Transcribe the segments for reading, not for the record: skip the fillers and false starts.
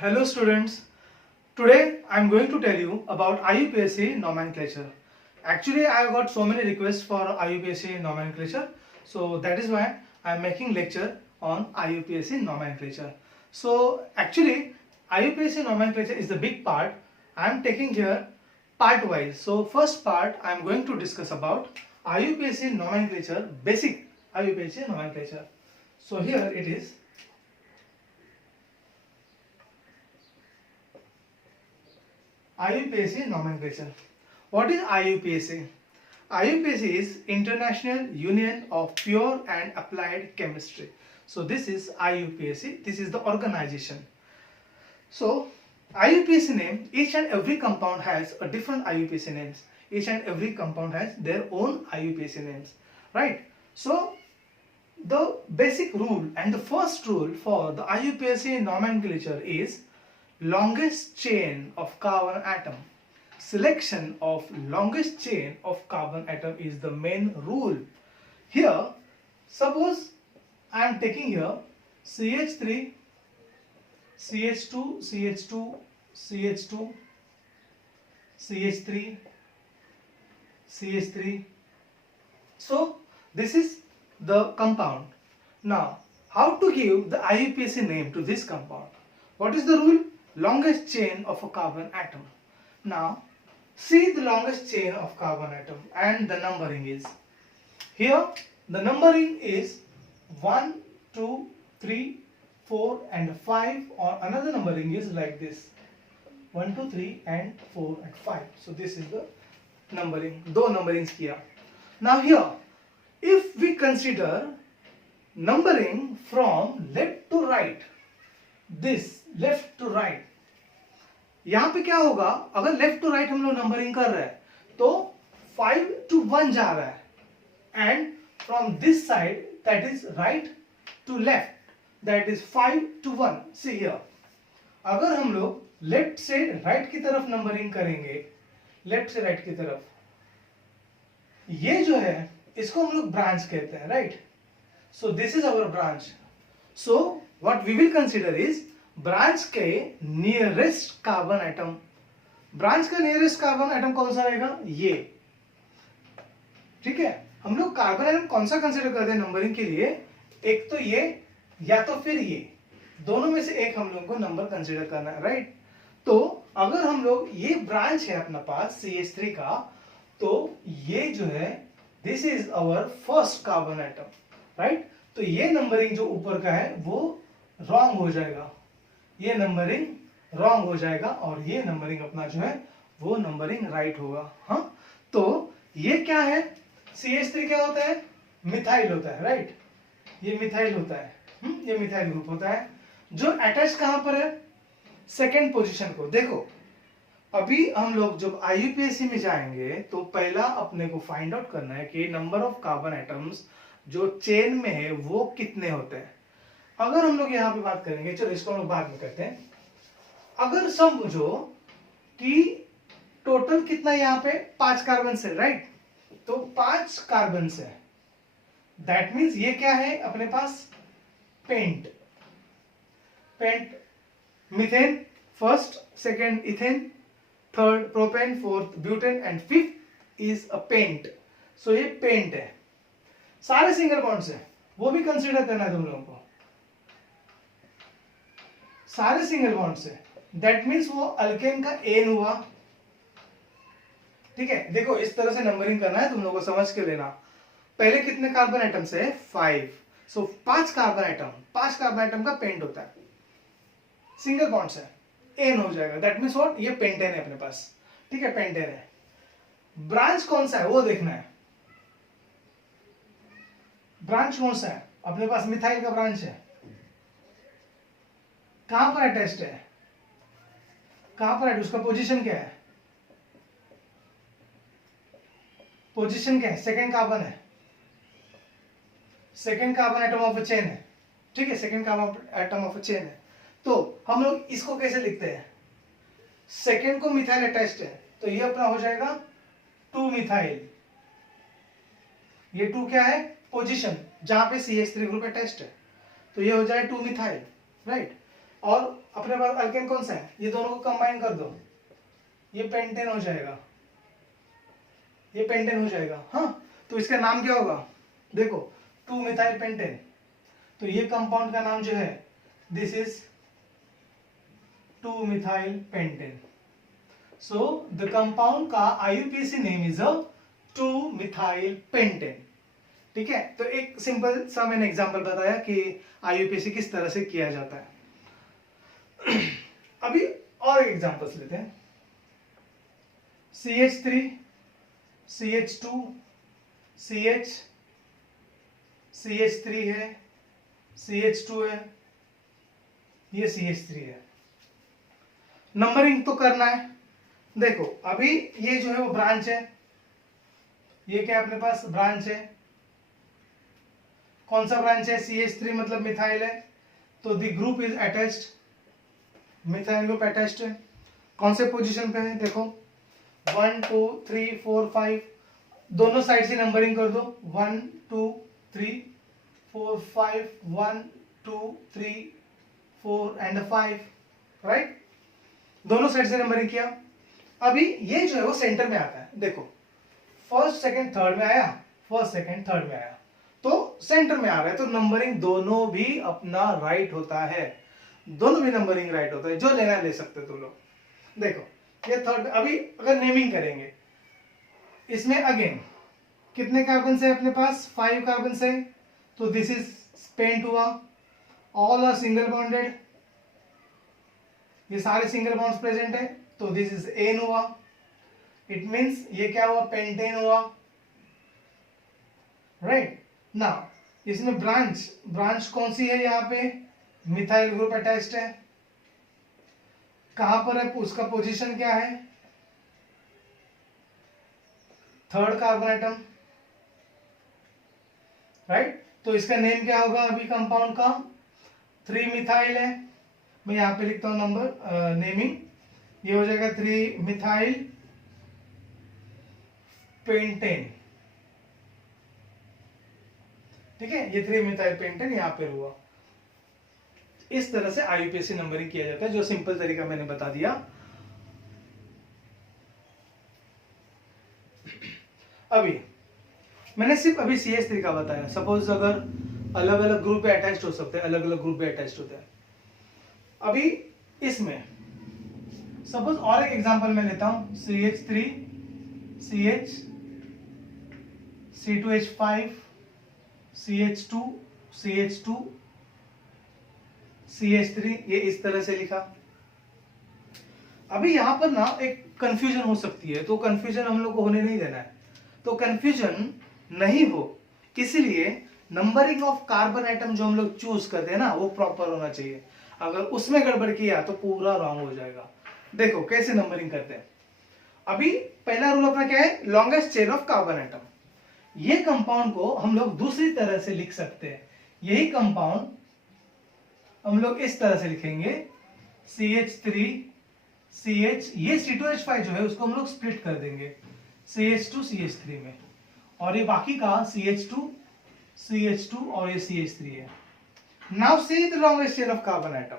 Hello students, today I am going to tell you about IUPAC nomenclature. Actually I have got so many requests for IUPAC nomenclature, so that is why I am making lecture on IUPAC nomenclature. So actually IUPAC nomenclature is the big part. I am taking here part wise. So first part I am going to discuss about IUPAC nomenclature, basic IUPAC nomenclature. So here it is. IUPAC nomenclature. What is IUPAC? IUPAC is International Union of Pure and Applied Chemistry. So this is IUPAC. This is the organization. So IUPAC name, each and every compound has a different IUPAC names. Each and every compound has their own IUPAC names, right? So the basic rule and the first rule for the IUPAC nomenclature is longest chain of carbon atom. Selection of longest chain of carbon atom is the main rule. Here, suppose I am taking here CH3, CH2, CH2, CH2, CH3, CH3. So this is the compound. Now, how to give the IUPAC name to this compound? What is the rule? Longest chain of a carbon atom. Now, see the longest chain of carbon atom and the numbering is. Here, the numbering is 1, 2, 3, 4 and 5, or another numbering is like this. 1, 2, 3 and 4 and 5. So this is the numbering. दो numberings किया. Now here, if we consider numbering from left to right, this left to right, यहां पे क्या होगा? अगर left to right हम लोग numbering कर रहे हैं तो 5 to 1 जा रहा है, and from this side that is right to left, that is 5 to 1. See here, अगर हम लोग लेफ्ट से राइट की तरफ नंबरिंग करेंगे, लेफ्ट से राइट की तरफ, ये जो है इसको हम लोग ब्रांच कहते हैं, right? So this is our branch. So what we will consider is branch के नियरेस्ट कार्बन एटम. ब्रांच का नियरेस्ट कार्बन एटम कौन सा रहेगा? ये. ठीक है, हम लोग कार्बन एटम कौन सा कंसीडर करते हैं नंबरिंग के लिए? एक तो ये या तो फिर ये, दोनों में से एक हम लोग को नंबर कंसीडर करना है, राइट? तो अगर हम लोग, ये ब्रांच है अपना पास CH3 का, तो ये जो है this is our first carbon atom, right? तो ये नंबरिंग जो ऊपर का है वो रॉन्ग हो जाएगा, ये नंबरिंग रॉन्ग हो जाएगा, और ये नंबरिंग अपना जो है वो नंबरिंग राइट होगा. हाँ, तो ये क्या है? CH3 क्या होता है? मिथाइल होता है, राइट? ये मिथाइल होता है, ये मिथाइल ग्रुप होता है जो अटैच कहां पर है? सेकेंड पोजीशन को. देखो, अभी हम लोग जब IUPAC में जाएंगे तो पहला अपने को फाइंड आउट करना है कि नंबर ऑफ कार्बन एटम्स जो चेन में है वो कितने होते हैं. अगर हम लोग यहाँ पे बात करेंगे, चलो इसको हम लोग बाद में करते हैं. अगर समझो कि टोटल कितना यहाँ पे 5 कार्बन है, राइट? तो 5 कार्बन है, दैट मीन्स ये क्या है अपने पास? Paint. Paint, methane first, second ethane, third propane, fourth butane and fifth is a paint. So ये पेंट है. सारे सिंगल बॉन्ड्स है, वो भी कंसीडर करना है तुम लोगों को. सारे सिंगल बॉन्ड्स है, दैट मीन्स वो अल्केन का एन हुआ. ठीक है, देखो इस तरह से नंबरिंग करना है, तुम लोगों को समझ के लेना. पहले कितने कार्बन एटम्स है? 5. सो 5 कार्बन एटम, 5 कार्बन एटम का पेंट होता है, सिंगल बॉन्ड्स है, एन हो जाएगा. That means what? ये पेंटेन है अपने पास. ठीक है, पेंटेन है. ब्रांच कौन सा है वो देखना है. ब्रांच कौन सा है अपने पास? मिथाइल का ब्रांच है. कहां पर अटैच्ड है? कहां पर है? उसका पोजीशन क्या है? पोजीशन क्या है? सेकेंड कार्बन है, second carbon atom of a chain है. ठीक है, second carbon atom of a chain है. तो हम लोग इसको कैसे लिखते हैं? सेकेंड को मिथाइल अटैच्ड है, तो ये अपना हो जाएगा 2 मिथाइल. ये 2 क्या है? पोजीशन, जहां पे CH3 ग्रुप अटैच्ड है, तो ये हो जाए 2 मिथाइल, राइट? और अपने पास अल्केन कौन सा है, ये दोनों को कंबाइन कर दो, ये पेंटेन हो जाएगा, ये पेंटेन हो जाएगा। हाँ, तो इसका नाम क्या होगा, देखो 2 मिथाइल पेंटेन। तो ये कंपाउंड का नाम जो है this is 2 methyl pentane. So the compound का IUPAC name is a 2 methyl pentane. ठीक है, तो एक सिंपल सा मैंने एग्जांपल बताया कि IUPAC किस तरह से किया जाता है। अभी और एग्जांपल्स लेते हैं। CH3, CH2, CH, CH3 है, CH2 है, ये CH3 है। नंबरिंग तो करना है। देखो अभी ये जो है वो ब्रांच है, ये क्या अपने पास ब्रांच है, कौन सा ब्रांच है, CH3 मतलब मिथाइल है, तो the group is attached, methyl group attached है। कौन से पोजीशन पे है, देखो 1 2 3 4 5, दोनों साइड से नंबरिंग कर दो, 1 2 3 4 5, 1 2 3 4 एंड 5, राइट, दोनों साइड से नंबरिंग किया। अभी ये जो है वो सेंटर में आता है, देखो फर्स्ट सेकंड थर्ड में आया, फर्स्ट सेकंड थर्ड में आया, तो सेंटर में आ रहा है, तो नंबरिंग दोनों भी अपना राइट होता है, दोनों भी नंबरिंग राइट होता है, जो लेना ले सकते तुम लोग। देखो ये थर्ड, अभी अगर नेमिंग करेंगे इसमें अगेन कितने कार्बन है अपने पास, 5 कार्बन है, तो दिस इज स्पेंट हुआ, ऑल आर सिंगल बॉन्डेड, ये सारे सिंगल बॉन्ड्स प्रेजेंट है, तो दिस इज एन हुआ, इट मींस ये क्या हुआ, पेंटेन हुआ, राइट। नाउ इसमें ब्रांच कौन सी है, यहाँ पे मिथाइल ग्रुप अटैच्ड है, कहां पर है, उसका पोजीशन क्या है, थर्ड कार्बन एटम, राइट। तो इसका नेम क्या होगा अभी कंपाउंड का, 3 मिथाइल है, मैं यहां पे लिखता हूं नंबर नेमिंग, ये हो जाएगा 3 मिथाइल पेंटेन, ठीक है, ये 3 मिथाइल पेंटेन यहां पे हुआ। इस तरह से IUPAC नंबरिंग किया जाता है, जो सिंपल तरीका मैंने बता दिया। अभी मैंने सिर्फ अभी CH3 का बताया, सपोज अगर अलग अलग ग्रुप पे अटैच्ड हो सकते हैं, अलग अलग ग्रुप पे अटैच्ड होते हैं। अभी इसमें सपोज और एक एग्जांपल मैं लेता हूं, CH3 CH, C2H5 CH2 CH2 CH3, ये इस तरह से लिखा। अभी यहां पर ना एक कंफ्यूजन हो सकती है, तो कंफ्यूजन हम लोग को होने नहीं देना है, तो कंफ्यूजन नहीं हो इसीलिए नंबरिंग ऑफ कार्बन आइटम जो हम लोग चूज करते हैं ना, वो प्रॉपर होना चाहिए, अगर उसमें गड़बड़ किया तो पूरा रॉन्ग हो जाएगा। देखो कैसे नंबरिंग करते हैं। अभी पहला रूल अपना क्या है, longest chain of carbon atom. ये कंपाउंड को हम लोग दूसरी तरह से लिख सकते हैं, यही कंपाउंड हम लोग इस तरह से लिखेंगे, CH3 CH, ये C2H5 जो है उसको हम लोग स्प्लिट कर देंगे CH2 CH3 में, और ये बाकी का CH2 और ये CH3 है। Now see the longest chain of carbon atom,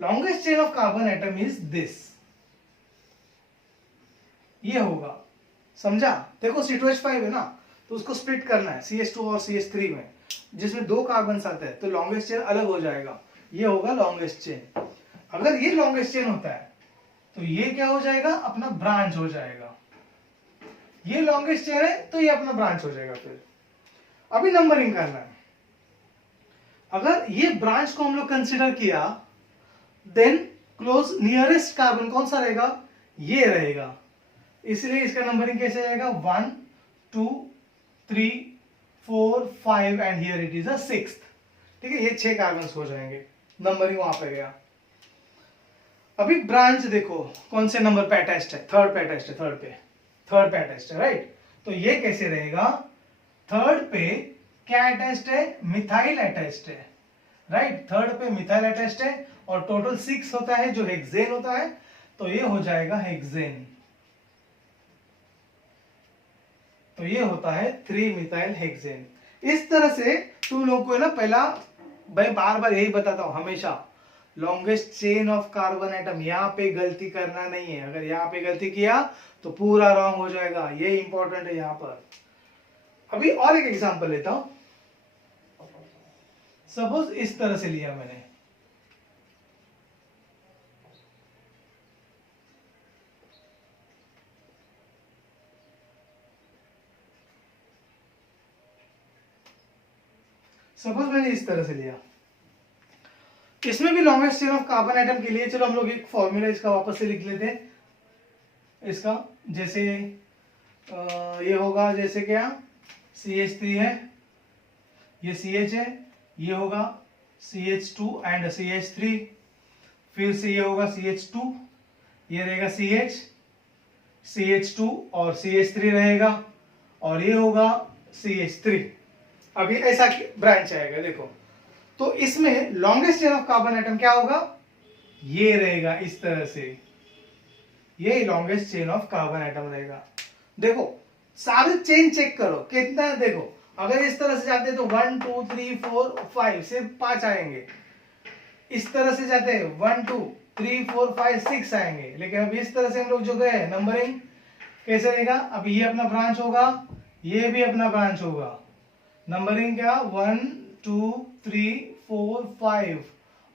longest chain of carbon atom is this, ये होगा, समझा। देखो C2H5 है ना, तो उसको स्प्लिट करना है CH2 और CH3 में, जिसमें 2 कार्बन आते हैं, तो लॉन्गेस्ट चेन अलग हो जाएगा, ये होगा लॉन्गेस्ट चेन। अगर ये लॉन्गेस्ट चेन होता है तो ये क्या हो जाएगा, अपना ब्रांच हो जाएगा, ये लॉन्गेस्ट चेन है तो ये अपना ब्रांच हो जाएगा। फिर अभी नंबरिंग करना है, अगर ये ब्रांच को हम लोग कंसीडर किया, देन क्लोज नियरेस्ट कार्बन कौन सा रहेगा, ये रहेगा, इसलिए इसका नंबरिंग कैसे जाएगा, 1 2 3 4 5 and here it is a 6th, ठीक है, ये 6 कार्बन हो जाएंगे, नंबरिंग वहां पे गया। अभी ब्रांच देखो कौन से नंबर पे अटैच्ड है, थर्ड पे अटैच्ड है, थर्ड पे अटैच्ड है, राइट। तो ये कैसे रहेगा, थर्ड पे क्या अटैच्ड है, मिथाइल अटैच्ड है, राइट, थर्ड पे मिथाइल अटैच्ड है, और टोटल 6 होता है जो हेक्सेन होता है, तो ये हो जाएगा हेक्सेन, तो ये होता है 3 मिथाइल हेक्सेन। इस तरह से तुम लोग को ना, पहला मैं बार बार यही बताता हूं हमेशा longest chain of carbon atom. यहाँ पे गलती करना नहीं है, अगर यहाँ पे गलती किया तो पूरा रॉन्ग हो जाएगा, ये इंपॉर्टेंट है यहाँ पर। अभी और एक एग्जांपल लेता हूं। सपोज इस तरह से लिया मैंने, सपोज मैंने इस तरह से लिया, इसमें भी longest chain of carbon atom के लिए चलो हम लोग एक फॉर्मूला इसका वापस से लिख लेते हैं। इसका जैसे ये होगा, जैसे क्या CH3 है, ये CH है, ये होगा CH2 एंड CH3, फिर से ये होगा CH2, ये रहेगा CH, CH2 और CH3 रहेगा, और ये होगा CH3। अभी ऐसा ब्रांच आएगा देखो, तो इसमें longest chain of carbon atom क्या होगा, ये रहेगा इस तरह से, ये longest chain of carbon atom रहेगा। देखो सारे चेन चेक करो कितना है, देखो अगर इस तरह से जाते तो 1 2 3 4 5 सिर्फ 5 आएंगे, इस तरह से जाते हैं 1 2 3 4 5 6 आएंगे, लेकिन अब इस तरह से हम लोग जो गए नंबरिंग कैसे रहेगा, अब ये अपना ब्रांच होगा, ये भी अपना ब्रांच होगा, नंबरिंग क्या 1 2 3 4 5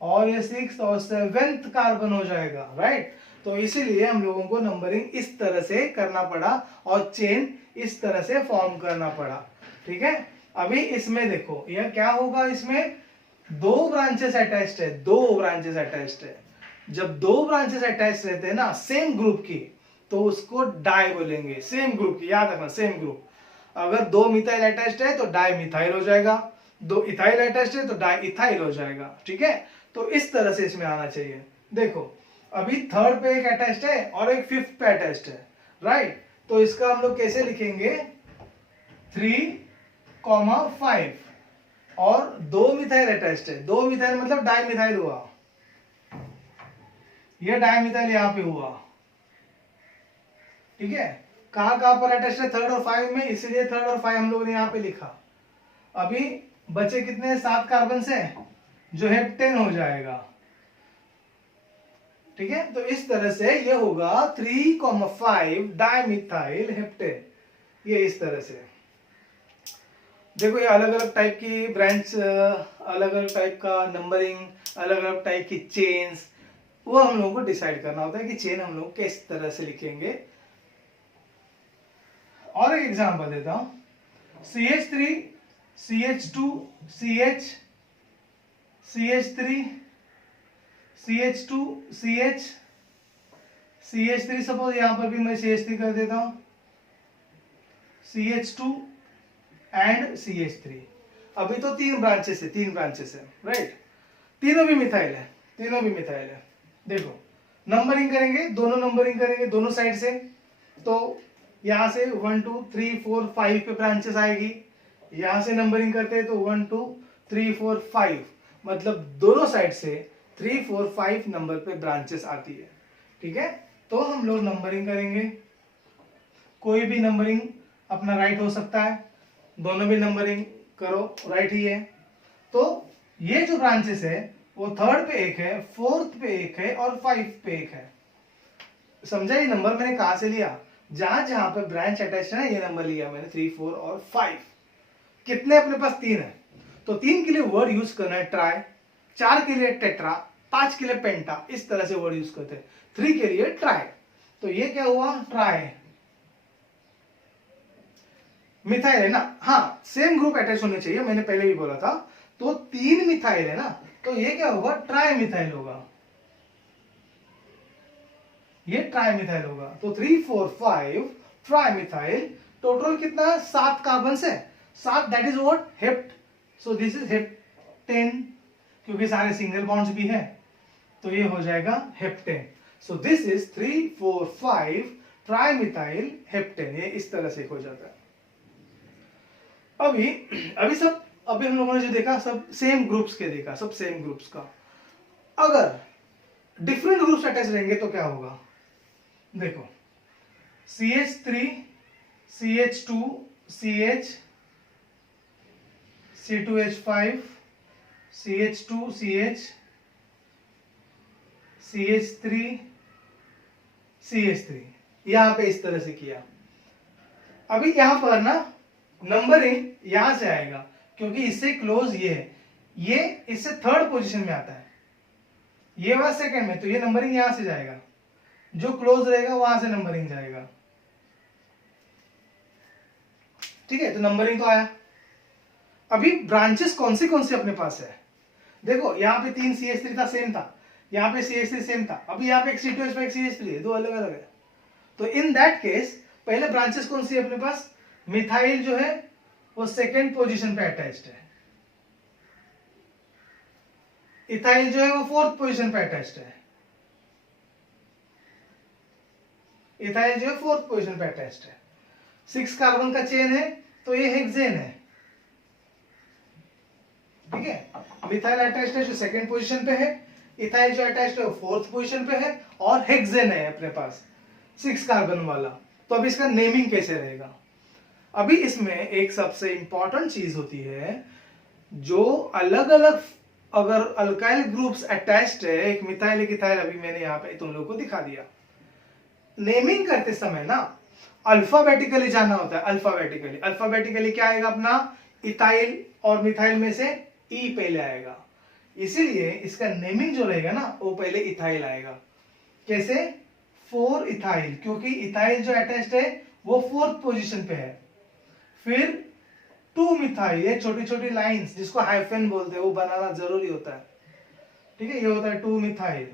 और ये 6 और 7th कार्बन हो जाएगा, राइट। तो इसीलिए हम लोगों को नंबरिंग इस तरह से करना पड़ा और चेन इस तरह से फॉर्म करना पड़ा, ठीक है। अभी इसमें देखो यह क्या होगा, इसमें दो ब्रांचेस अटैच्ड है, दो ब्रांचेस अटैच्ड है। जब दो ब्रांचेस अटैच्ड रहते हैं ना सेम ग्रुप की, तो उसको डाई बोलेंगे, सेम ग्रुप की, याद रखना सेम ग्रुप। अगर दो मिथाइल अटैच्ड है तो डाई मिथाइल हो जाएगा, दो इथाइल अटैच्ड है तो डाई इथाइल हो जाएगा, ठीक है। तो इस तरह से इसमें आना चाहिए। देखो अभी थर्ड पे एक अटैच्ड है और एक फिफ्थ पे अटैच्ड है, राइट। तो इसका हम लोग कैसे लिखेंगे 3,5 और दो मिथाइल अटैच्ड है, दो मिथाइल मतलब डाई मिथाइल हुआ, ये डाई मिथाइल यहां पे हुआ, ठीक है। कहां पर अटैच्ड है, 3rd और 5 में, इसलिए 3rd और 5 हम लोगों ने यहां पे लिखा। अभी बचे कितने 7 कार्बन से, जो हेप्टेन हो जाएगा, ठीक है। तो इस तरह से ये होगा 3,5 डाइमिथाइल हेप्टेन, ये इस तरह से। देखो ये अलग अलग टाइप की ब्रांच, अलग अलग टाइप का नंबरिंग, अलग अलग टाइप की चेन्स, वो हम लोगों को डिसाइड करना होता है कि चेन हम लोग किस तरह से लिखेंगे। और एक एग्जांपल देता हूं, CH3 CH2 CH CH3 CH2 CH CH3, suppose यहां पर भी मैं CH3 कर देता हूं, CH2 एंड CH3। अभी तो तीन ब्रांचेस है, राइट। तीनों भी मिथाइल है, तीनों भी मिथाइल है। देखो नंबरिंग करेंगे, दोनों नंबरिंग करेंगे दोनों साइड से, तो यहां से 1 2 3 4 5 पे ब्रांचेस आएगी, यहां से नंबरिंग करते हैं तो 1 2 3 4 5, मतलब दोनों साइड से 3 4 5 नंबर पे ब्रांचेस आती है, ठीक है। तो हम लोग नंबरिंग करेंगे, कोई भी नंबरिंग अपना राइट हो सकता है, दोनों भी नंबरिंग करो राइट ही है। तो ये जो ब्रांचेस है वो 3rd पे एक है, 4th पे एक है और 5th पे एक है। समझा ये नंबर मैंने कहां से लिया, जहां जहां पे ब्रांच अटैच है ना, ये नंबर लिया मैंने 3 4 और 5। कितने अपने पास 3 है, तो 3 के लिए वर्ड यूज करना है ट्राई, 4 के लिए टेट्रा, 5 के लिए पेंटा, इस तरह से वर्ड यूज करते हैं। 3 के लिए ट्राई, तो ये क्या हुआ ट्राई, मिथाइल है ना, हाँ सेम ग्रुप अटैच होने चाहिए, मैंने पहले भी बोला था। तो 3 मिथाइल है ना, तो ये क्या होगा ट्राई मिथाइल होगा, ये ट्राई मिथाइल होगा। तो 3 4 5 ट्राई मिथाइल, टोटल कितना 7 कार्बन है, 7, that is what hept, so this is heptane, क्योंकि सारे सिंगल बॉन्ड्स भी है, तो ये हो जाएगा heptane. So this is 3 4 5 tri methyl heptane, ये इस तरह से हो जाता है। अभी हम लोगों ने जो देखा सब सेम ग्रुप्स के देखा, सब सेम ग्रुप्स का। अगर डिफरेंट ग्रुप्स अटैच रहेंगे तो क्या होगा, देखो CH3 CH2 CH C2H5 CH2 CH CH3 CH3, यहां पे इस तरह से किया। अभी यहां पर ना नंबरिंग यहां से आएगा क्योंकि इससे क्लोज ये है, ये इससे थर्ड पोजीशन में आता है, ये वाला सेकंड में, तो ये नंबरिंग यहां से जाएगा, जो क्लोज रहेगा वहां से नंबरिंग जाएगा। ठीक है, तो नंबरिंग तो आया। अभी ब्रांचेस कौन से अपने पास है, देखो यहाँ पे 3 CH3 था, सेम था, यहाँ पे CH3 सेम था, अभी यहाँ पे एक C2H5 एक CH3 है, दो अलग अलग है। तो इन दैट केस पहले ब्रांचेस कौन सी है अपने पास, मिथाइल जो है वो सेकेंड पोजीशन पे अटैच्ड है, इथाइल जो है वो फोर्थ पोजीशन पे अटैच्ड है, इथाइल जो है फोर्थ पोजीशन पे अटैच्ड है। 6 कार्बन का चेन है तो ये हेक्सेन है। ठीक है, मिथाइल अटैच्ड है जो सेकंड पोजीशन पे है, इथाइल जो अटैच्ड है वो फोर्थ पोजीशन पे है, और हेक्सेन है अपने पास 6 कार्बन वाला। तो अब इसका नेमिंग कैसे रहेगा, अभी इसमें एक सबसे इंपॉर्टेंट चीज होती है, जो अलग अलग अगर अल्काइल ग्रुप्स अटैच्ड है, एक मिथाइल एक इथाइल, अभी मैंने यहाँ पे तुम लोगों को दिखा दिया, नेमिंग करते समय ना अल्फाबेटिकली जाना होता है। अल्फाबेटिकली क्या आएगा अपना, इथाइल और मिथाइल में से ई पहले आएगा, इसीलिए इसका नेमिंग जो रहेगा ना वो पहले इथाइल आएगा। कैसे, 4 इथाइल, क्योंकि इथाइल जो अटैच्ड है वो फोर्थ पोजीशन पे है। फिर 2 मिथाइल, ये छोटी छोटी लाइंस जिसको हाइफन बोलते हैं वो बनाना जरूरी होता है। ठीक है, ये होता है 2 मिथाइल।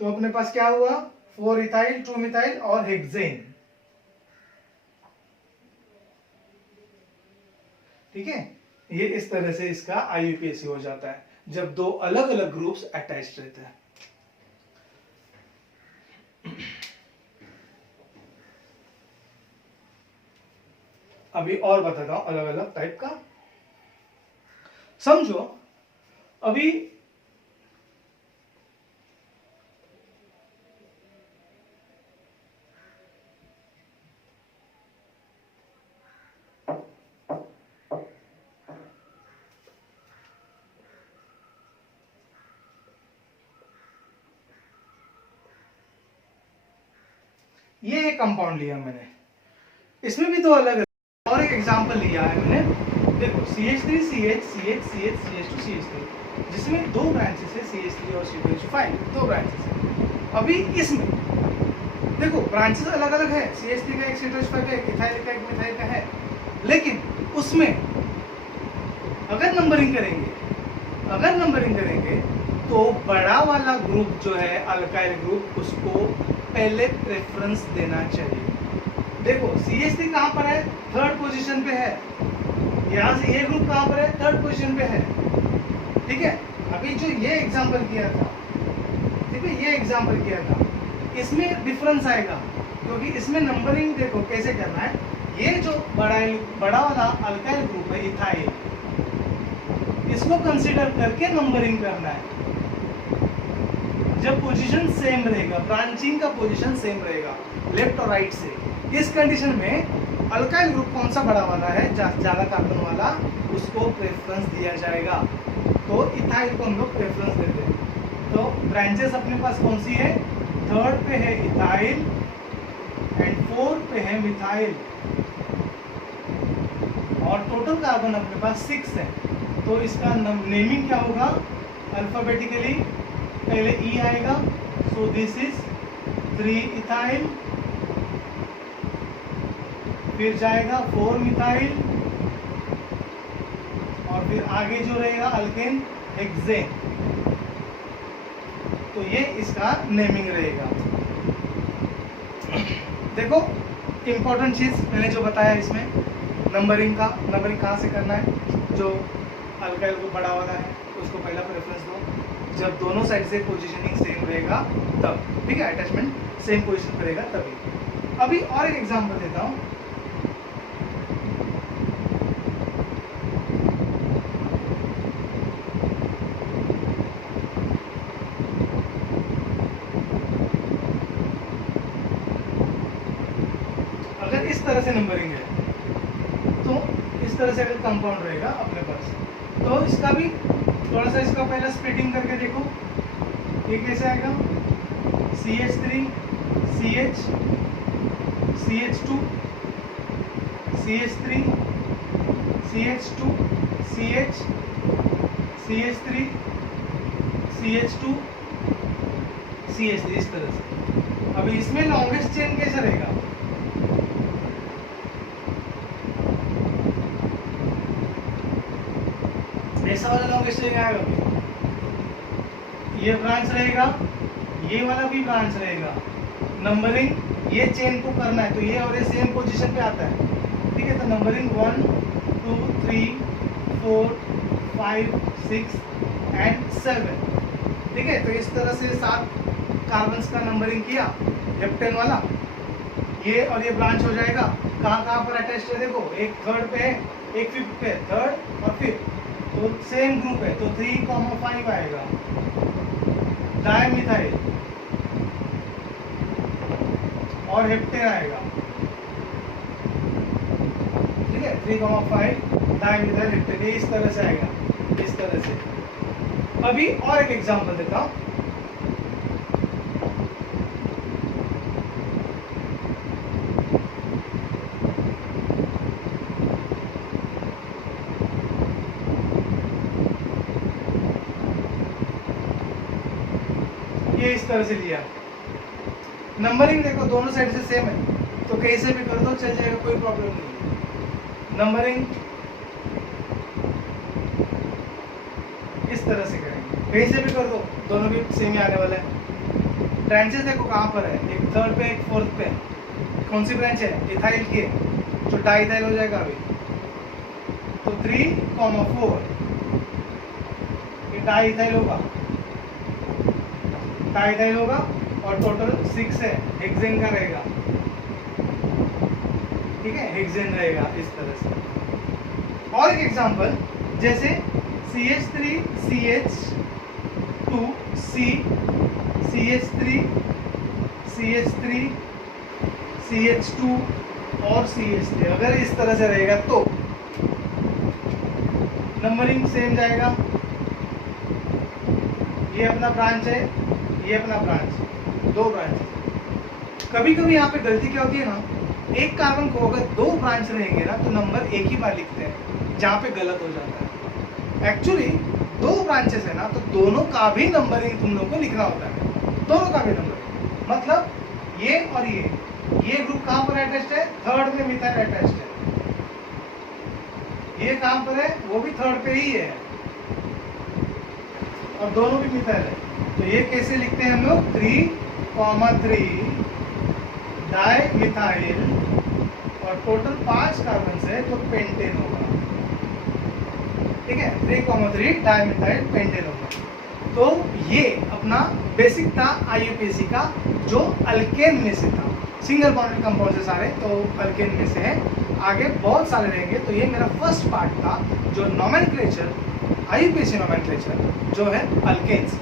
तो अपने पास क्या हुआ, 4 इथाइल, 2 मिथाइल और हेक्सेन। ठीक है, ये इस तरह से इसका IUPAC हो जाता है जब दो अलग अलग ग्रुप्स अटैच्ड रहते हैं। अभी और बताता हूं अलग अलग टाइप का, समझो। अभी ये एक कंपाउंड लिया मैंने, इसमें भी दो अलग और एक एग्जांपल लिया है मैंने। देखो CH3 CH CH CH CH2 CH3, जिसमें दो ब्रांचेस है, CH3 और C2H5, दो ब्रांचेस है। अभी इसमें देखो ब्रांचेस अलग अलग है, CH3 का एक, C2H5 का एक, इथाइल का एक, मिथाइल का है, लेकिन उसमें अगर नंबरिंग करेंगे तो बड़ा वाला ग्रुप जो है अल्काइल ग्रुप, उसको पहले प्रेफरेंस देना चाहिए। देखो CH3 कहां पर है, थर्ड पोजीशन पे है, यहां से ये ग्रुप कहां पर है, थर्ड पोजीशन पे है। ठीक है, अभी जो ये एग्जांपल किया था, ठीक है, ये एग्जांपल किया था, इसमें डिफरेंस आएगा क्योंकि इसमें नंबरिंग देखो कैसे करना है। ये जो बड़ा वाला अल्काइल ग्रुप है इथाइल, इसको कंसीडर करके नंबरिंग करना है। जब पोजीशन सेम रहेगा, ब्रांचिंग का पोजीशन सेम रहेगा लेफ्ट और राइट से, इस कंडीशन में अल्काइल ग्रुप कौन सा बड़ा वाला है, ज्यादा कार्बन वाला, उसको प्रेफरेंस दिया जाएगा। तो इथाइल को हम लोग प्रेफरेंस देते हैं। तो ब्रांचेस अपने पास कौन सी है, थर्ड पे है इथाइल एंड फोर्थ पे है मिथाइल, और टोटल कार्बन अपने पास 6 है। तो इसका नेमिंग क्या होगा, अल्फाबेटिकली पहले E आएगा, सो दिस इज 3 इथाइल, फिर जाएगा 4 मिथाइल, और फिर आगे जो रहेगा अल्केन हेक्सेन। तो ये इसका नेमिंग रहेगा। देखो इंपॉर्टेंट चीज मैंने जो बताया इसमें, नंबरिंग कहाँ से करना है, जो अल्काइल को बड़ा वाला है उसको पहला प्रेफरेंस दो, जब दोनों साइड से पोजीशनिंग सेम रहेगा तब, ठीक है, अटैचमेंट सेम पोजीशन पर रहेगा तभी। अभी और एक एग्जांपल देता हूं। अगर इस तरह से नंबरिंग है तो इस तरह से अगर कंपाउंड रहेगा अपने पास, तो इसका भी थोड़ा सा इसका पहले स्प्लिटिंग करके देखो, ये कैसे आएगा, CH3 CH CH2 CH3 CH2 CH CH3 CH2 CH3, इस तरह से। अभी इसमें लॉन्गेस्ट चेन कैसा रहेगा, ऐसा वाला लॉन्गेस्ट चेन आएगा, ये ब्रांच रहेगा, ये वाला भी ब्रांच रहेगा। नंबरिंग ये चेन को करना है तो ये और ये सेम पोजीशन पे आता है, ठीक है। तो नंबरिंग 1 2 3 4 5 6 एंड 7, ठीक है। तो इस तरह से 7 कार्बन्स का नंबरिंग किया हेप्टेन वाला, ये और ये ब्रांच हो जाएगा। कहाँ कहाँ पर अटैच्ड है देखो, एक थर्ड पे है, एक फिफ्थ पे है, थर्ड और फिफ्थ, तो सेम ग्रुप है, तो 3,5 आएगा डायमिथाइल और हेप्टेन आएगा, ठीक है। 3,5 डायमिथाइल हेप्टेन, ये इस तरह से आएगा, इस तरह से। अभी और एक एग्जांपल देता हूं, ये इस तरह से लिया। नंबरिंग देखो दोनों साइड से सेम है, तो कैसे भी कर दो चल जाएगा, कोई प्रॉब्लम नहीं है। नंबरिंग इस तरह से करेंगे, कैसे भी कर दो, दोनों भी सेम ही आने वाला है। ब्रांचेस देखो कहाँ पर है, एक थर्ड पे एक फोर्थ पे, कौन सी ब्रांच है, इथाइल की, जो डाइथाइल हो जाएगा अभी, तो 3,4 ये डाइथाइल होगा, डाइथाइल होगा और टोटल 6 है, हेक्सेन का रहेगा, ठीक है, हेक्सेन रहेगा इस तरह से। और एक एग्जांपल जैसे CH3 CH2 C CH3 CH3 CH2 और CH3, अगर इस तरह से रहेगा तो नंबरिंग सेम जाएगा। ये अपना ब्रांच है, ये अपना ब्रांच, दो ब्रांच। कभी कभी यहाँ पे गलती क्या होती है ना, एक कार्बन को अगर 2 ब्रांच रहेंगे ना तो नंबर एक ही बार लिखते हैं, जहाँ पे गलत हो जाता है। एक्चुअली 2 ब्रांचेस है ना, तो दोनों का भी नंबरिंग तुम लोग को लिखना होता है, दोनों का भी नंबर। मतलब ये और ये ग्रुप कहाँ पर अटैच्ड है, थर्ड में मिथाइल अटैच्ड है, ये कहाँ पर है, वो भी थर्ड पे ही है, और दोनों भी मिथाइल है। तो ये कैसे लिखते हैं हम लोग, 3,3 डाई मिथाइल, और टोटल 5 कार्बन है तो पेंटेन होगा, ठीक है। 3,3 डाई मिथाइल पेंटेन होगा। तो ये अपना बेसिक था IUPAC का, जो अल्केन में से था, सिंगल बॉन्डेड कंपाउंड से सारे, तो अल्केन में से है। आगे बहुत सारे रहेंगे, तो ये मेरा फर्स्ट पार्ट था, जो नोमेनक्लेचर IUPAC नोमेनक्लेचर जो है अल्केन्स।